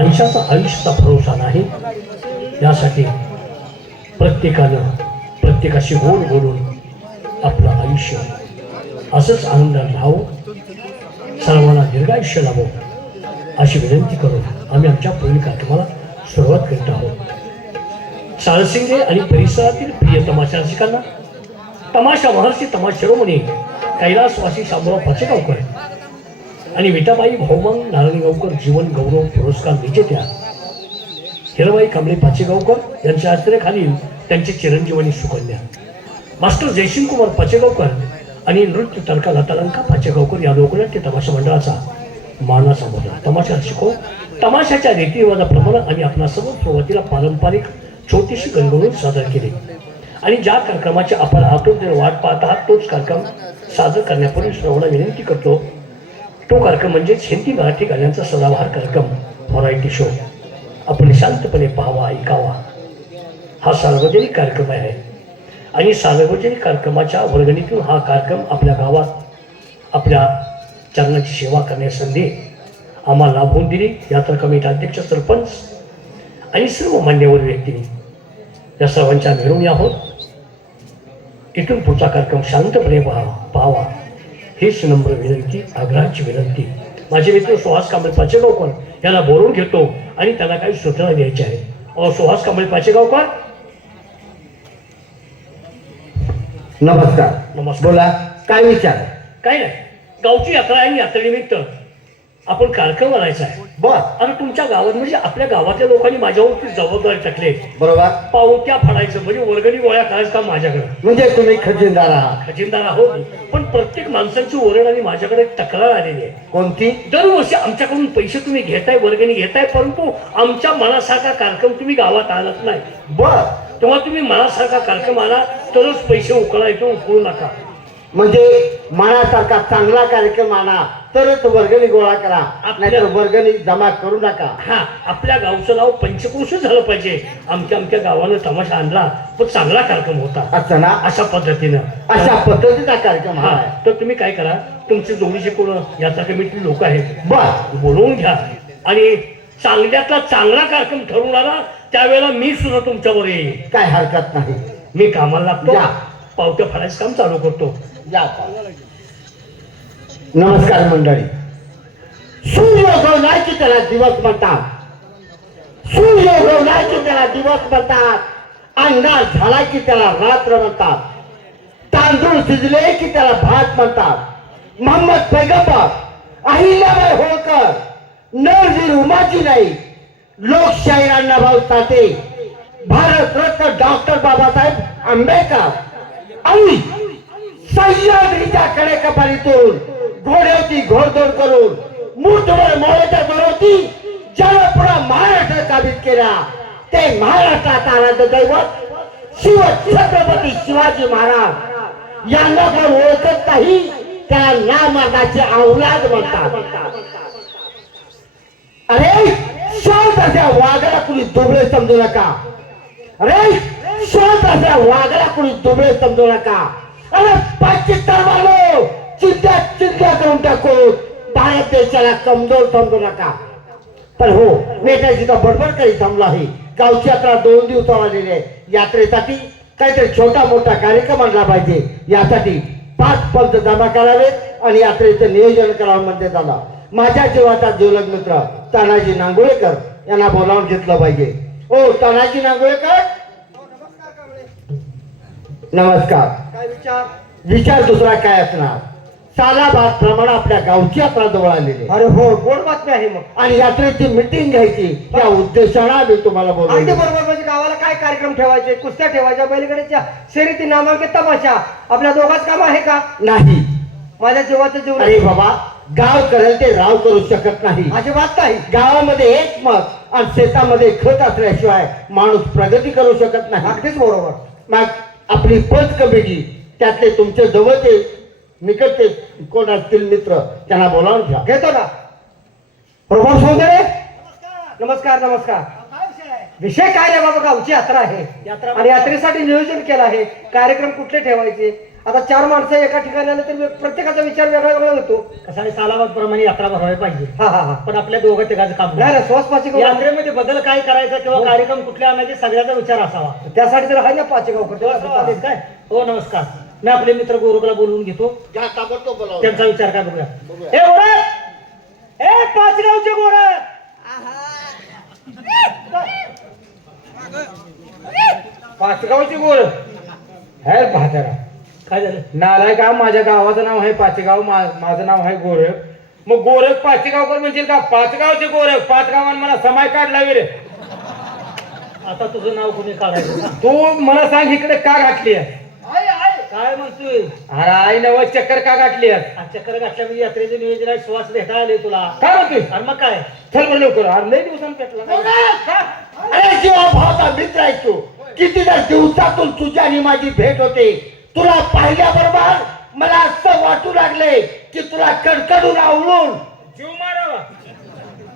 माणसाचा आयुष्याचा भरोसा नाही. यासाठी प्रत्येकानं प्रत्येकाशी गोड बोलून आपलं आयुष्य असंच आनंदात राहावं. सर्वांना दीर्घायुष्य लाभो. अशी विनंती करून आम्ही आमच्या पुढील कार्यक्रमाला सुरुवात करीत आहोत. साळसिंगे आणि परिसरातील प्रिय तमाशा रसिकांना तमाशा महर्षी तमाशिरोमणी कैलासवासी शामराव पाचेगावकर आणि विटाबाई भाऊमंग नारायणगावकर जीवन गौरव पुरस्कार विजेत्या हिरबाई कांबळे पाचेगावकर यांच्या आश्रयाखालील त्यांचे चिरंजीवनी सुकन्या. मास्टर जयसिंगकुमार पाचेगावकर आणि नृत्य तडका लतालंका पाचेगावकर या लोकनाट्य तमाशा मंडळाचा मानाचा मुद्रा तमाशा शिको तमाशाच्या रीतिरिवाजाप्रमाणे आम्ही आपल्या सर्व सुरुवातीला पारंपरिक छोटीशी गणगणून सादर केली. आणि ज्या कार्यक्रमाची आपण आतून वाट पाहत आहात तोच कार्यक्रम सादर करण्यापूर्वी श्रवणा विनंती करतो तो कार्यक्रम म्हणजेच हिंदी मराठी गाण्यांचा सदाबहार कार्यक्रम व्हरायटी शो आपण शांतपणे पाहावा ऐकावा. हा सार्वजनिक कार्यक्रम आहे. आणि सार्वजनिक कार्यक्रमाच्या वर्गणीतून हा कार्यक्रम आपल्या गावात आपल्या चरणाची सेवा करण्याची संधी आम्हाला लाभून दिली. यात्रा कमिटी अध्यक्ष सरपंच आणि सर्व मान्यवर व्यक्तींनी या सर्वांच्या मिळून आहोत. इथून पुढचा कार्यक्रम शांतपणे पाहावा पाहावा. हीच नम्र विनंती आग्रहाची विनंती. माझे मित्र सुहास कांबळे पाचेगावकर याला बोलवून घेतो आणि त्याला काही सूचना द्यायच्या आहेत अ सुहास कांबळे पाचेगावकर? नमस्कार. नमस्कार. बोला काय विचार? आहे? काय नाही. गावची यात्रा आहे आणि यात्रेनिमित्त आपण कार्यक्रम बनायचा आहे. बर. आणि तुमच्या गावात म्हणजे आपल्या गावातल्या लोकांनी माझ्यावरती जबाबदारी टाकले बरोबर. पावत्या फाडायचं म्हणजे वर्गणी गोळ्या करायचं काम माझ्याकडे. म्हणजे तुम्ही खजिनदार आहात. खजिनदार आहोत. पण प्रत्येक माणसांची ओरड आणि माझ्याकडे तक्रार आलेली आहे. कोणती? दरवर्षी आमच्याकडून पैसे तुम्ही घेताय वर्गणी घेताय परंतु आमच्या मनासारखा कार्यक्रम तुम्ही गावात आणत नाही. बर. तेव्हा तुम्ही मनासारखा कार्यक्रम आणा तरच पैसे उकळायचे उकळू नका. म्हणजे मनासारखा चांगला कार्यक्रम आणा तरच वर्गणी गोळा करा. आपल्या- वर्गणी जमा करू नका. हा आपल्या गावचं नाव पंचक्रोश झालं पाहिजे. आमच्या आमच्या गावानं तमाशा आणला. पण चांगला कार्यक्रम होता. असं ना? अशा पद्धतीनं. अशा पद्धतीचा कार्यक्रम हा तर तुम्ही काय करा? तुमचे जोडीचे कोण? यात्रा कमिटी लोक आहेत. बर. बोलवून घ्या. आणि चांगल्यातला चांगला कार्यक्रम ठरवून आला त्यावेळेला मी सुद्धा तुमच्यावर येईल काय हरकत नाही. मी कामाला लागतो. या. पावत्या फाडायचं काम चालू करतो. या. नमस्कार मंडळी. सूर्य उगवलाय त्याला दिवस म्हणतात. सूर्य उगवलाय त्याला दिवस म्हणतात. अंधार झाला की त्याला रात्र म्हणतात. तांदूळ शिजले की त्याला भात म्हणतात. मोहम्मद पैगंबर अहिल्याबाई होळकर नरजी उमाजी नाही लोकशाही अण्णाभाऊ साठे भारत रत्न डॉक्टर बाबासाहेब आंबेडकर. आणि सह्याद्रीच्या कडेकपारीतून कपालीतून घोड्यावरती घोडदौड करून मुठभर मोळ्याच्या दरोती ज्याला पुन्हा महाराष्ट्र काबीज केला. ते महाराष्ट्रात आनंद दैवत शिव छत्रपती शिवाजी महाराज. यांना कोण ओळखत नाही त्या नामार्गाचे औलाद म्हणतात. अरे शांत अशा वाघाला कुणी दुबळे समजू नका. अरे शांत अशा वाघाला कुणी दुबळे समजू नका. अरे पाकिस्तान वालो चिंता चिंता करून टाकू. भारत देशाला कमजोर समजू नका. पण हो नेताजी तर बडबड करीत थांबला आहे. गावची यात्रा दोन दिवसावर आलेली आहे. यात्रेसाठी काहीतरी छोटा मोठा कार्यक्रम आणला पाहिजे. यासाठी पाच पंच जमा करावेत आणि यात्रेचं नियोजन करावं म्हणजे झाला माझ्या जीवाचा जीवलग मित्र तानाजी नांगोळेकर यांना बोलावून घेतलं पाहिजे. ओ तानाजी नांगोळेकर? नमस्कार. काय विचार? विचार दुसरा काय असणार? सालाबाद प्रमाणे आपल्या गावची यात्रा जवळ आलेली. अरे हो गोड बातमी आहे मग. आणि यात्रेची मिटिंग घ्यायची. या उद्देशाने आम्ही तुम्हाला अगदी बरोबर म्हणजे गावाला काय कार्यक्रम ठेवायचे? कुस्त्या ठेवायच्या? बैलगाडीच्या शर्यती नामांकित तमाशा. आपल्या दोघांच काम आहे का? नाही. माझ्या जीवाचं जीवन अरे बाबा गाव करेल ते राव करू शकत नाही. अजिबात नाही. गावामध्ये एक मत आणि शेतामध्ये खत असल्याशिवाय माणूस प्रगती करू शकत नाही. अगदीच बरोबर. मग आपली पंच कमिटी त्यातले तुमचे जवळचे निकटचे कोण असतील मित्र त्यांना बोलावून घ्या. घेतो ना प्रभाव सौंदर्य नमस्कार नमस्कार. विषय काय नाही बाबा? गावची यात्रा आहे. यात्रा- आणि यात्रेसाठी नियोजन केलं आहे. कार्यक्रम कुठले ठेवायचे? आता चार माणसं एका ठिकाणी आले तर प्रत्येकाचा विचार वेगळा वेगळा होतो. कसं आहे सालाबाद प्रमाणे यात्रा भरवायला पाहिजे. हा हा हा. पण आपल्या दोघं तिघाचं काम नाही. ना श्वास पाचेगाव यात्रेमध्ये बदल काय करायचा किंवा कार्यक्रम कुठले आणायचे सगळ्याचा विचार असावा. त्यासाठी तर आहे ना पाचेगाव आलेत काय हो नमस्कार. मी आपले मित्र गौरवला बोलवून घेतो. घ्या ताबडतोब बोलावं. त्यांचा विचार काय बघूया? बघूया. हे गोरख हे पाचगावचे गोरख पाचगावची गोळ है भातारा काय झालं? नालाय का? माझ्या गावाचं नाव आहे पाचगाव मा- माझं नाव आहे गोरख मग गोरख पाचगावकर म्हणशील का? पाचगावचे गोरख पाच गावांना मला समाय काढला रे आता तुझं नाव कोणी काढायचं? तू मला सांग इकडे का घातली आहेस? काय म्हणतोय? अरे आई नव चक्कर का? आज चक्कर घातल्या म्हणजे यात्रेचे नियोजन आहे सुवास भेटायला आले तुला. काय म्हणतोय? आणि मग काय? चल बरं लवकर. अरे लई दिवसांनी पेटला. अरे जीवा भावाचा मित्र आहे तू. कितीदा दिवसातून तुझी आणि माझी भेट होते. तुला पाहिल्याबरोबर मला असं वाटू लागले की तुला कडकडून आवळून जीव मारावा.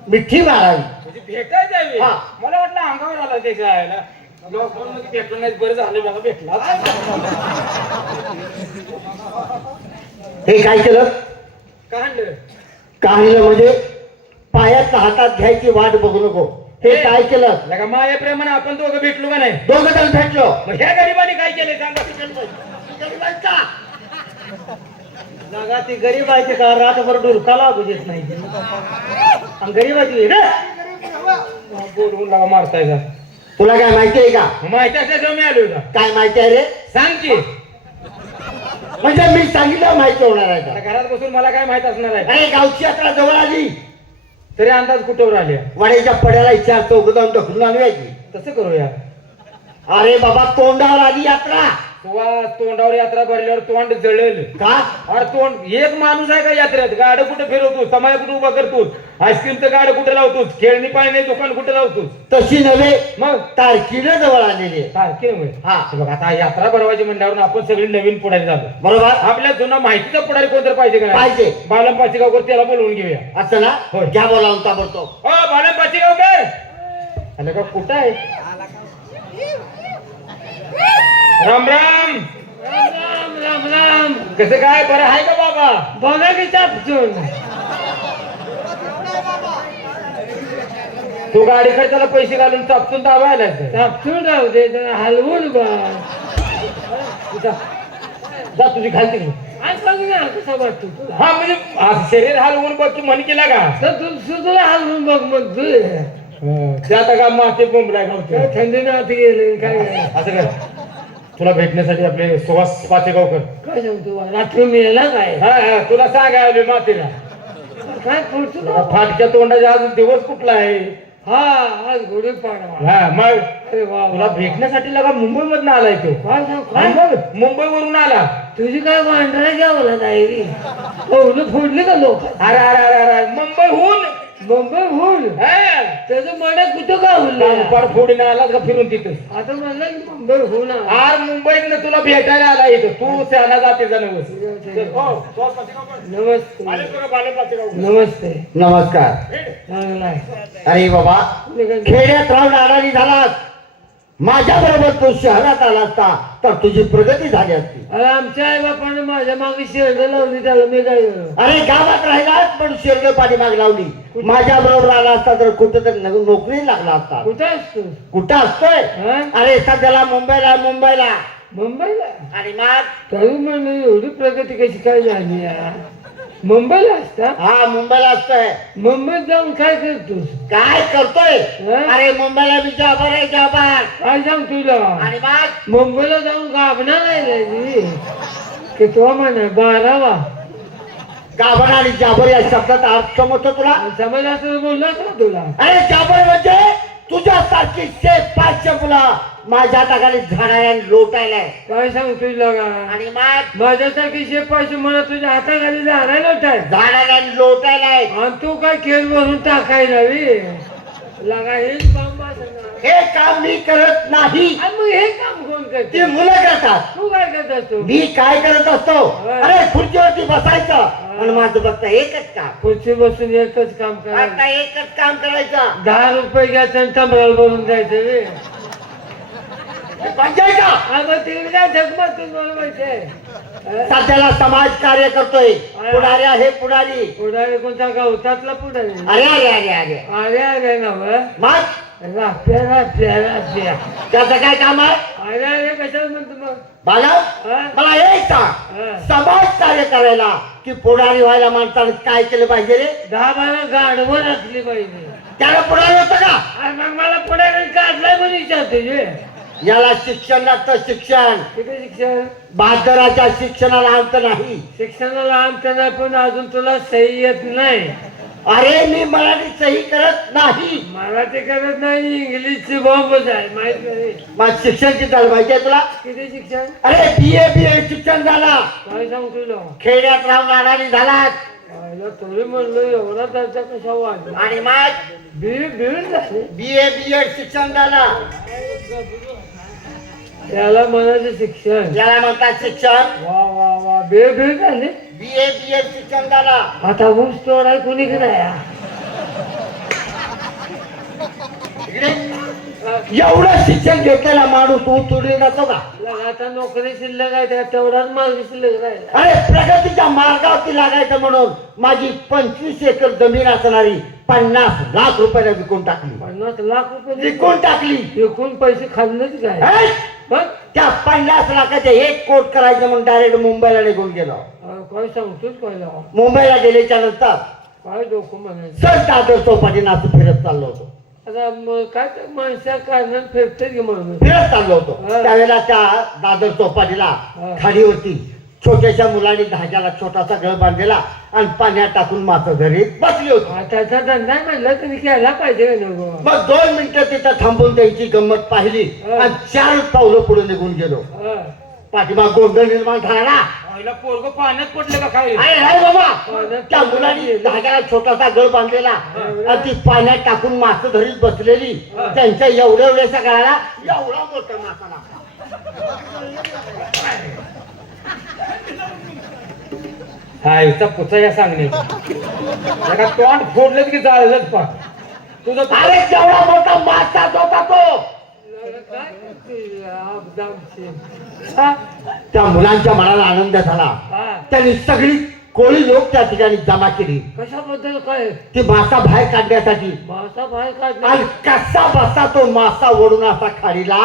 मिठी मारावी. म्हणजे भेटायचं आहे. हा. मला वाटलं अंगावर आला त्याच्या आयला लॉकडाऊन मध्ये भेटलं नाही बरं झालं मला भेटला. हे काय केलं? काय आणलं? काढलं म्हणजे पायात हातात घ्यायची वाट बघू नको. हे काय केलं? लगा माया प्रेमाने आपण दोघं भेटलो का नाही? दोघं जण भेटलो. मग ह्या गरीबाने काय केले सांगा जागा ती गरीब आहे ते का रातभर डुलका लागू देत नाही. आणि गरीब आहे ती रे. बोलवून लागा मारताय का? तुला काय माहिती आहे का? माहिती असल्याशिवाय मी आलोय का काय माहिती आहे रे? सांग की. म्हणजे मी सांगितलं माहिती होणार आहे आता का घरात बसून मला काय माहीत असणार आहे? अरे गावची यात्रा जवळ आली. तरी अंदाज कुठवर आले? वड्याच्या पड्याला विचार चौक जाऊन ढकलून आणूयाची तसं करूया. अरे बाबा तोंडावर आली यात्रा. तुवा तोंडावर यात्रा भरल्यावर तोंड जळेल. का? अरे तोंड एक माणूस आहे का यात्रेत? गाड कुठे फिरवतोस? समाय कुठे उभा करतोस? आईस्क्रीमचं गाड कुठे लावतोस? खेळणी पाणी दुकान कुठे लावतोस? तशी नव्हे मग? तारखीनं जवळ आलेली आहे. हा. हे बघ आता यात्रा भरवायची म्हणल्यावर आपण सगळी नवीन पुढारी झालो. बरोबर. आपल्या जुना माहितीचा पुढारी कोणतरी पाहिजे का नाही? पाहिजे. बालम पाचगावकर त्याला बोलवून घेऊया. असं ना? होय. घ्या बोलावून ताबडतोब हो बालम पाचगावकर! आलं का कुठं आहे? राम राम. राम राम राम कसं काय? बरं आहे का बाबा? बघा की चापचून. तू गाडी खर्चाला पैसे घालून चापसून दाबायला चापचून राहू दे जरा हलवून बघ. जा. जा तुझी खालती घे. आज बघ ना कसा वाटतो तुला. हा म्हणजे शरीर हलवून बघ तू म्हण केला का? तर तू सुद्धा हलवून बघ मग तू आता का माते बोंबलाय काय गावचे थंडीनं आत गेले काय? असं कर तुला भेटण्यासाठी आपले सुहास पाचेगावकर. काय सांगतो रात्री मिळाला काय? हा हा तुला सांगायला मातेला. काय तुला फाटक्या तोंडाचा आज दिवस कुठला आहे? हा आज गुढी पाडवा. हा मग अरे वा तुला भेटण्यासाठी लगा मुंबई मधून आलाय तो. काय सांग? काय? मग मुंबईवरून आला. तुझी काय भांडरा घ्यावं डायरी? पवलं फोडली का लोक? अरे अरे अरे अरे मुंबईहून मुंबई होऊन हा. त्याचं मला कुठं का पाड फोडीने आलात का फिरून तिथं? आता म्हणलं मुंबई होऊन आला. आज मुंबईत तुला भेटायला आला इथं. तू शहाणा जाते हो, नमस्ते. आले नमस्कार. अरे बाबा खेड्यात राहून अडाणी झालास. माझ्या बरोबर तू शहरात आला असता तर तुझी प्रगती झाली असती. अरे आमच्या आई बापाने माझ्या मागे शेरड लावली त्याला मी काय? अरे गावात राहिलास पण शेरड पाठीमाग लावली. माझ्या बरोबर आला असता तर कुठं तर नोकरी लागला असता. कुठं असतो कुठं असतोय? अरे सध्याला मुंबईला मुंबईला. मुंबईला? आणि मग? तरी म्हणून एवढी प्रगती कशी काय झाली? मुंबईला असता? हा मुंबईला असतोय. मुंबईत जाऊन काय करतोस? काय करतोय? हा? अरे मुंबईला मी जॉबर आहे जॉबर काय सांग तुला? आणि मग? मुंबईला जाऊन गाभणार आहे की तो म्हणा बारावा. गाभण आणि जाबर या शब्दाचा अर्थ समजतो तुला? समज असं बोललास ना तुला. अरे जाबर म्हणजे? तुझ्यासारखी शेत पाचशे मुलं माझ्या हाताखाली झाडायला लोटायला काय सांग का आणि मग? माझ्यासारखी शेपाशी मला तुझ्या हाताखाली जाणायला काय झाडायला लोटायला आणि तू काय खेळ भरून टाकायला बी लगा हेच सगळा. हे काम मी करत नाही. आणि मग हे काम कोण ती करते मुलं करतात. तू काय करत असतो? मी काय करत असतो? अरे खुर्चीवरती बसायचं. आणि माझं फक्त एकच काम. खुर्ची बसून एकच काम आता करायचं एकच काम करायचं. दहा रुपये घ्यायचं आणि भरून जायचं रे. तिकडे काय सध्याला समाज कार्य करतोय. पुढारी आहे पुढारी. पुढारी कोणता गवतातला पुढारी. अरे अरे अरे अरे. अरे अरे ना मग? त्याचं काय काम आहे? कशाला म्हणतो मग? हा? मला हे सांग. समाज कार्य करायला की पुढारी व्हायला माणसाने काय केलं पाहिजे रे? दहा बारा गाडवं राखली पाहिजे. त्याला पुढारी होतं का? अरे मग मला पुढारी काढलाय पण विचारते जे याला शिक्षण लागतं शिक्षण. किती शिक्षण? बहादराच्या शिक्षणाला अंत नाही. शिक्षणाला अंत नाही पण अजून तुला सही येत नाही. अरे मी मराठी सही करत नाही. मराठी करत नाही इंग्लिशची बॉम्बच आहे माहीत नाही. मग शिक्षण किती झालं माहितीये तुला? किती शिक्षण? अरे बी ए बी एड शिक्षण झालं. काय सांग तुला? खेड्यात राहून अडाणी झालात. पाहिलं तरी म्हणलं एवढा दर्जा कशा वाढला आणि मग? बीड बीड झाले. बी ए बी एड शिक्षण झालं. त्याला म्हणायचं शिक्षण. याला म्हणतात शिक्षण. वा वा वा. बे झाले बी ए बी एड शिक्षण झालं आता ऊस तोडाय कोणी कराया इकडे. एवढं शिक्षण घेतलेला माणूस तू तुडे जातो का? आता नोकरी शिल्लक आहे त्या तेवढाच मार्ग शिल्लक राहिला. अरे प्रगतीच्या मार्गावरती लागायचं म्हणून माझी पंचवीस एकर जमीन असणारी पन्नास लाख रुपयाला विकून टाकली. पन्नास लाख रुपये विकून टाकली. एकूण पैसे खाल्लेच काय? हे? बघ त्या पन्नास लाखाचे एक कोट करायचं म्हणून डायरेक्ट मुंबईला निघून गेलो. काय सांगतोच मुंबईला गेल्याच्यानंतर काय डोकं म्हणायचं? सर दादर चौपाटीनं असं फिरत चाललो होतो. आता काय ते माणसा कारण फिरते की म्हणून फिरत चाललो होतो. त्यावेळेला त्या दादर चौपाटीला हा. खाडीवरती छोट्याशा मुलांनी धाग्याला छोटासा गळ बांधलेला आणि पाण्यात टाकून मात्र घरी बसली होती. त्याचा धंदा म्हणलं तुम्ही केला पाहिजे मग दोन मिनिटं तिथं थांबून त्यांची गंमत पाहिली. आणि चार पावलं पुढे निघून गेलो. हा. पाठीमाग गोंधळ निर्माण झाला. ना पोरग पाण्यात पडलं का काय? अरे बाबा. त्या मुलांनी धाग्याला छोटासा गळ बांधलेला आणि ती पाण्यात टाकून मासे धरीत बसलेली. त्यांच्या एवढ्या एवढ्याच्या गळाला एवढा मोठा मासा लागला. हा या सांगणे एका तोंड फोडलं की जाळलंच तुझं अरे मोठा मासा होता तो. हा? त्या मुलांच्या मनाला आनंद झाला हा. त्यांनी सगळी कोळी लोक त्या ठिकाणी जमा केली कशाबद्दल काय ती मासा बाहेर काढण्यासाठी मासा बाहेर काढला आणि कसा बसा तो मासा ओढून असा खाडीला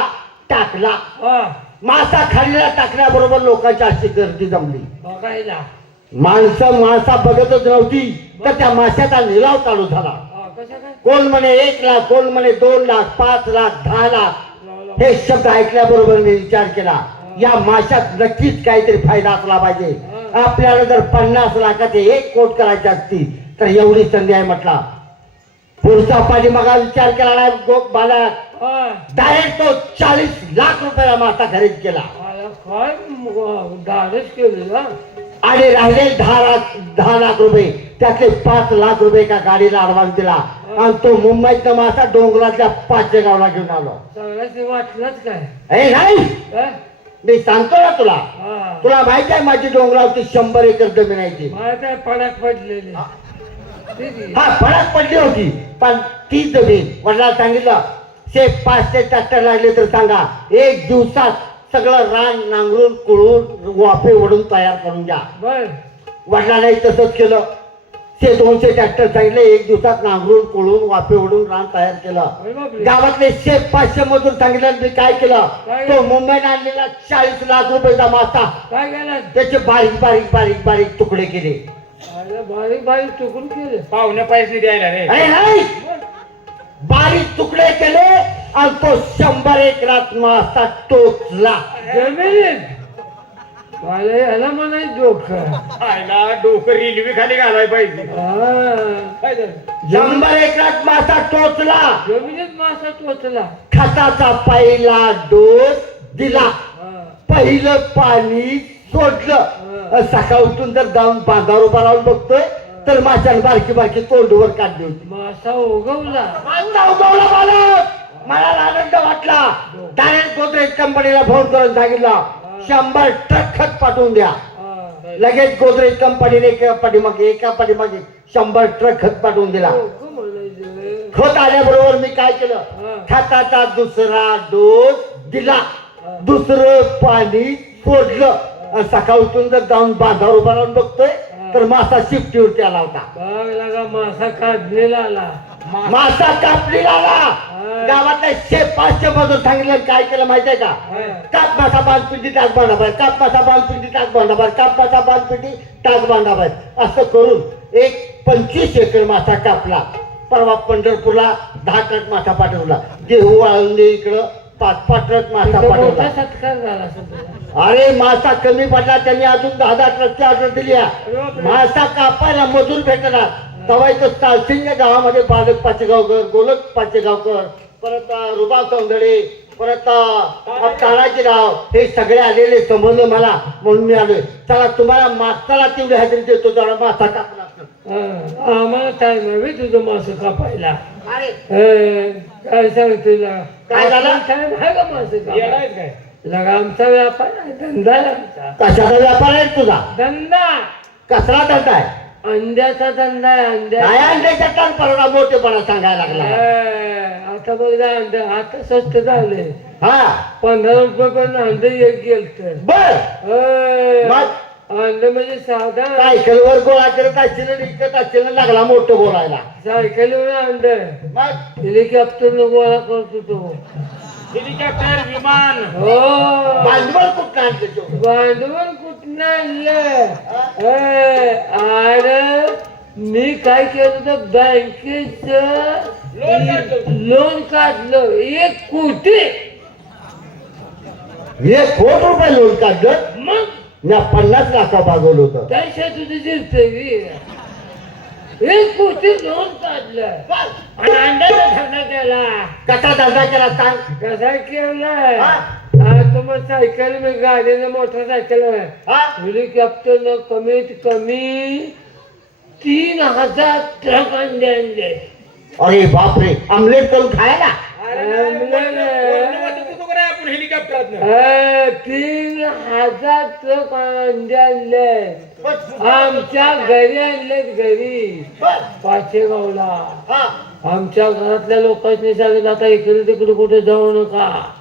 टाकला हा. मासा खाडीला टाकल्याबरोबर लोकांची अशी गर्दी जमली. बघायला. माणसं मासा बघतच नव्हती तर त्या माशाचा निलाव चालू झाला. कोण म्हणे एक लाख कोण म्हणे दोन लाख पाच लाख दहा लाख. हे शब्द ऐकल्याबरोबर मी विचार केला या माशात नक्कीच काहीतरी फायदा असला पाहिजे. आपल्याला जर पन्नास लाखाचे एक कोट करायचे असतील तर एवढी संधी आहे म्हटला. पुढचा पाठीमागा विचार केला नाही गो बाला. डायरेक्ट तो चाळीस लाख रुपयाला मासा खरेदी केला. काय? आणि राहिले दहा लाख दहा लाख रुपये. त्यातले पाच लाख रुपये एका गाडीला ऍडव्हान्स दिला. आणि तो मुंबईतला मासा डोंगरातल्या पाचशे गावला घेऊन आलो. वाटलंच काय? नाही? मी सांगतो ना तुला. तुला माहिती आहे माझी डोंगरावरती शंभर एकर जमीन आहे ती. पडाक पडलेली. हा फळात पडली होती. पण ती जमीन वडिलांना सांगितलं. शे पाचशे ट्रॅक्टर लागले तर सांगा. एक दिवसात सगळं रान नांगरून कुळून वाफे ओढून तयार करून द्या बर. वडिलांनाही तसंच केलं. ते दोनशे ट्रॅक्टर सांगितले. एक दिवसात नांगरून कुळून वाफे ओढून रान तयार केलं. गावातले शे पाचशे मजूर सांगितलं. मी काय केलं? तो मुंबईला आणलेला चाळीस लाख रुपयाचा मासा त्याचे बारीक बारीक बारीक बारीक तुकडे केले. बारीक बारीक तुकडून केले. पाहुण्या पैसे द्यायला रे. अरे नाही बारीक तुकडे केले आणि तो शंभर एकरात मासा टोचला. जमिनीत मला याला म्हणायचं डोकं. आयला डोकं रेल्वे खाली घालाय पाहिजे. हा. काय झालं? शंभर एकरात मासा टोचला. जमिनीत मासा टोचला. खताचा पहिला डोस दिला. हा. पहिलं पाणी सोडलं. सकाळ उठून जर जाऊन बांधावर उभा राहून बघतोय तर माशाने बारकी बारकी तोंडवर काढली होती. मासा उगवला. मासा उगवला मालक मला आनंद वाटला. डायरेक्ट गोदरेज कंपनीला फोन करून सांगितलं शंभर ट्रक खत पाठवून द्या. हा. लगेच गोदरेज कंपनीने एका पाठीमागे एका पाठीमागे शंभर ट्रक खत पाठवून दिला. म्हणायचं खत आल्याबरोबर मी काय केलं? हा. खताचा दुसरा डोस दिला. दुसरं पाणी सोडलं सकाळ उठून जर जाऊन बांधावर उभा राहून बघतोय तर मासा शिफ्टीवरती आला होता. मासा काढलेला आला. मासा कापलेला आला. गावातल्या शे पाचशे मधून सांगितलं काय केलं माहितीये का? काप मासा बांधपिंडी टाक बांधाबाई काप मासा बांधपिंडी टाक बांधाबाई काप मासा बांधपिंडी टाक बांधाबाई असं करून एक पंचवीस एकर मासा कापला. परवा पंढरपूरला दहा ट्रक मासा पाठवला. देहू आळंदी इकडं. पाच पाच ट्रक मासा तिथं मोठा पाठवला सत्कार झाला सगळा. अरे मासा कमी पडला त्यांनी अजून दहा दहा ट्रकची ऑर्डर दिली आहे. मासा कापायला मजूर भेटणार. तेव्हा इथं तालसिंग गावामध्ये बालक पाचेगावकर गोलक पाचेगावकर परत अं, रुबा सौंदडे परत अं, तानाजीराव हे सगळे आलेले समजलं मला म्हणून मी आलोय चला तुम्हाला मासाला तेवढी हजेरी देतो जरा मासा कापला आम्हाला टाइम हवे तुझं मासं कापायला काय सांग तुला? काय झालं? टाइम आहे का मासं कापायला? काय? लगा आमचा व्यापार आहे धंदा आहे आमचा. कशाचा व्यापार आहे तुझा? धंदा. कसला धंदा आहे. अंड्याचा धंदा आहे काय अंड्या अंड्याच्या टन परवडा मोठेपणा सांगायला लागला? आता बघ ना अंड आता स्वस्त झाले हा. पंधरा रुपये पण अंड एक गेलत. बर. मग? अंड म्हणजे साधा. सायकलवर गोळा करत असतील विकत असतील लागला मोठं बोलायला. सायकलीवर अंड मग? हेलिकॉप्टर गोळा करतो तो हेलिकॉप्टर विमान. हो. भांडवल कुठं आणलं? भांडवल कुठनं आणलं? ए, अरे मी काय केलं तर बँकेच लोन काढलं. लोन काढलं. एक कोटी. एक कोट रुपये लोन काढलं? मी पन्नास लाखा भागवलं होतं. पैसे तुझे जिरते एक कोटी लोन काढलं. आणि अंड्याचा धंदा केला. कसा धंदा केला सांग. कसा हा? आता मग सायकल मी गाडीने मोटरसायकल. हा? हेलिकॉप्टरनं कमीत कमी तीन हजार ट्रक अंडे आणले अरे बापरे आमलेट करून खायला? आपण हेलिकॉप्टरात अ, तीन हजार ट्रक अंडे आणले. आमच्या घरी आणलेत घरी. बर, पाचेगावला. हा, आमच्या घरातल्या लोकांनी सांगितलं आता इकडे तिकडे कुठे जाऊ नका.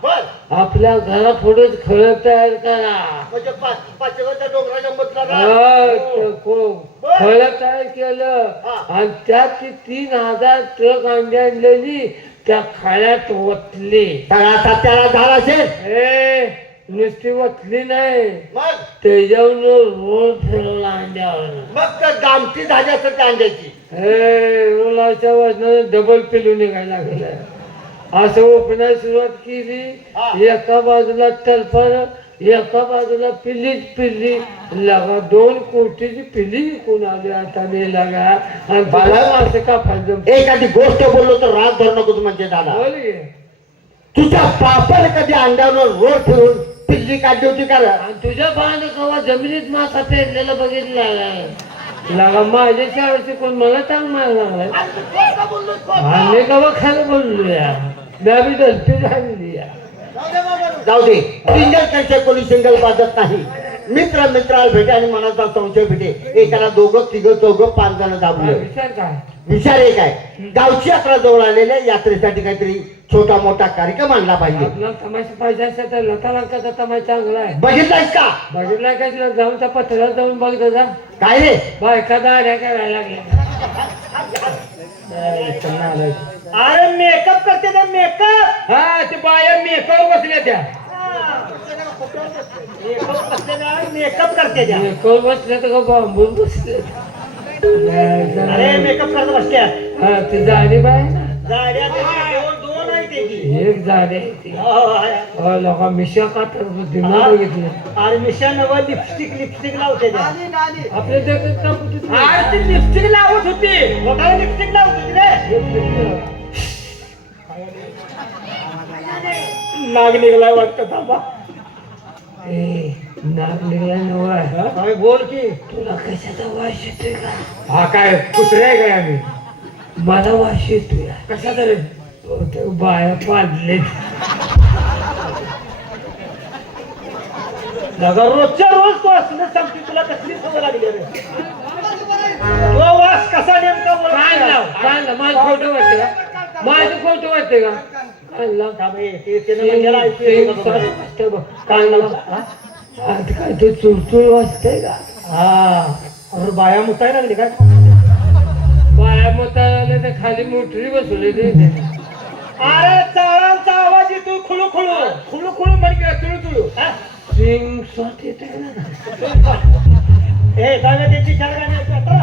आपल्या घरात थोडंच खळ तयार करा. म्हणजे पाच- पाचव्याच्या डोंगराच्या मधला हा, राग. त- खो- फळ तयार केलं. आणि त्यात ती तीन हजार ट्रक अंडी आणलेली. त्या खाण्यात ओतली. सगळा सत्याला झाला असेल? ए नुसती ओतली नाही. मग? त्याच्यावर रोल फिरवला अंड्यावर मग तर दामटी झाली असं अंड्याची ए रोलाच्या वजनाने डबल पिलू निघायला लागलं असं ओपणायला सुरुवात केली. एका बाजूला टलफर एका बाजूला पिल्लीच पिल्ली लगा दोन कोटीची पिल्ली विकून आली आता नाही लागा. आणि बाळा. तुला असं का फायदा एखादी गोष्ट बोललो तर राग धरू नको तू म्हणजे दादा. बोल की. तुझ्या बापाने कधी अंड्यावर रोड फिरून पिल्ली काढली होती का? रे? आणि तुझ्या बाळाने कवा जमिनीत मासा पेरलेला बघितला? लागा माझ्या शाळेचे कोण मला चांग मारणार आम्ही कवा खायला बोललो या? मी डलपी झालेली या. जाऊ दे. सिंगल करते कोणी सिंगल बाजत नाही. मित्र मित्राला भेटे आणि मनाचा संशय भेटे. एकाला दोघं तिघं चौघं पाच जण दाबले. विचार काय? विचार एक आहे. गावची यात्रा जवळ आलेल्या यात्रेसाठी काहीतरी छोटा मोठा कार्यक्रम आणला पाहिजे. तमाशा पाहिजे असेल तर लता लंकाचा तमाशा चांगला आहे. बघितलायस का? बघितला का जाऊन त्या पत्राला जाऊन बघ दादा. काय रे? बायका दाड्या करायला लागल्या अरे मेकअप करते ना मेकअप हा ते बाया मेकावर बसल्या त्या. मेकअप करते ना मेकअप करते त्या. कोण बसले तर बसले अरे मेकअप करत बसत्या हा ते जाडी बाय ना. गाड्या एक जाडी आहे ती आहे. अहो, लोक मिशा कातर दिना बघितलं. अरे मिशानवर लिपस्टिक लिपस्टिक लावते त्या. आपल्या का कुठे अरे ती लिपस्टिक लावत होती. मोठा लिपस्टिक लावते ती रे. नाग निघलाय वाटतं थांबा. ए नाक निघला नवा अरे बोल की. तुला कशाचा वास येतोय का? हा काय कुत्रे आहे काय आम्ही? मला वास येतोय. कशाचा रे? ते बाया पाडले रोजच्या रोज तो असलं सांगते तुला कसली सवय लागली रे तो वास कसा नेमका काय लाव काय लाव माझं खोटं वाटते का माझं खोटं वाटते का काय लाव ते- ते- त्यानं म्हणलेलं ऐकू येतं का बघा. काय लाव आज काय ते चुळचुळ वाजते का हा अरे बाया मुताय लागली काय पाया मोताला ते खाली मोटरी बसवली ते अरे चाळांचा आवाज येतो खुळू खुळू. खुळू खुळू म्हणजे तुळू तुळू. सिंग स्वात येते हे जागा त्याची जागा नाही आता.